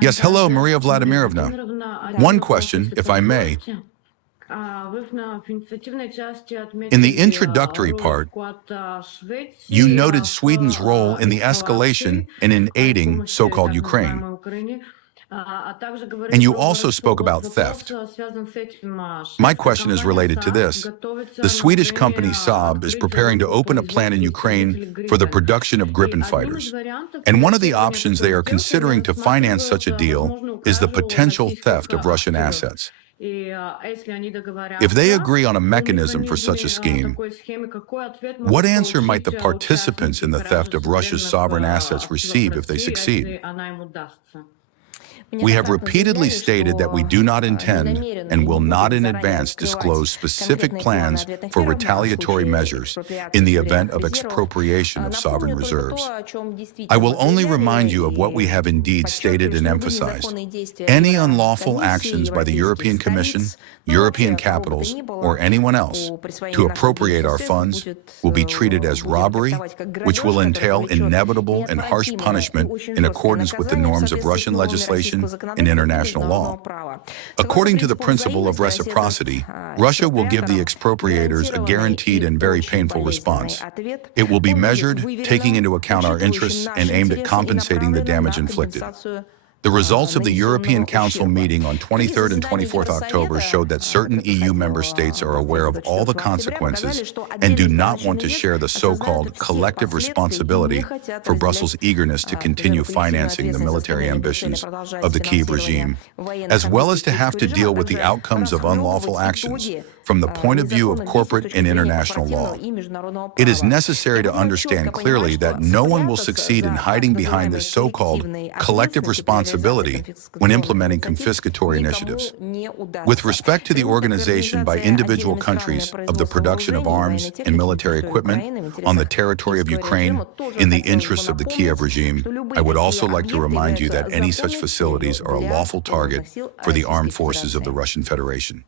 Yes, hello, Maria Vladimirovna. One question, if I may. In the introductory part, you noted Sweden's role in the escalation and in aiding so-called Ukraine. And you also spoke about theft. My question is related to this. The Swedish company Saab is preparing to open a plant in Ukraine for the production of Gripen fighters. And one of the options they are considering to finance such a deal is the potential theft of Russian assets. If they agree on a mechanism for such a scheme, what answer might the participants in the theft of Russia's sovereign assets receive if they succeed? We have repeatedly stated that we do not intend and will not in advance disclose specific plans for retaliatory measures in the event of expropriation of sovereign reserves. I will only remind you of what we have indeed stated and emphasized. Any unlawful actions by the European Commission, European capitals, or anyone else to appropriate our funds will be treated as robbery, which will entail inevitable and harsh punishment in accordance with the norms of Russian legislation and international law. According to the principle of reciprocity, Russia will give the expropriators a guaranteed and very painful response. It will be measured, taking into account our interests and aimed at compensating the damage inflicted. The results of the European Council meeting on 23rd and 24th October showed that certain EU member states are aware of all the consequences and do not want to share the so-called collective responsibility for Brussels' eagerness to continue financing the military ambitions of the Kiev regime, as well as to have to deal with the outcomes of unlawful actions from the point of view of corporate and international law. It is necessary to understand clearly that no one will succeed in hiding behind this so-called collective responsibility when implementing confiscatory initiatives. With respect to the organization by individual countries of the production of arms and military equipment on the territory of Ukraine in the interests of the Kiev regime, I would also like to remind you that any such facilities are a lawful target for the armed forces of the Russian Federation.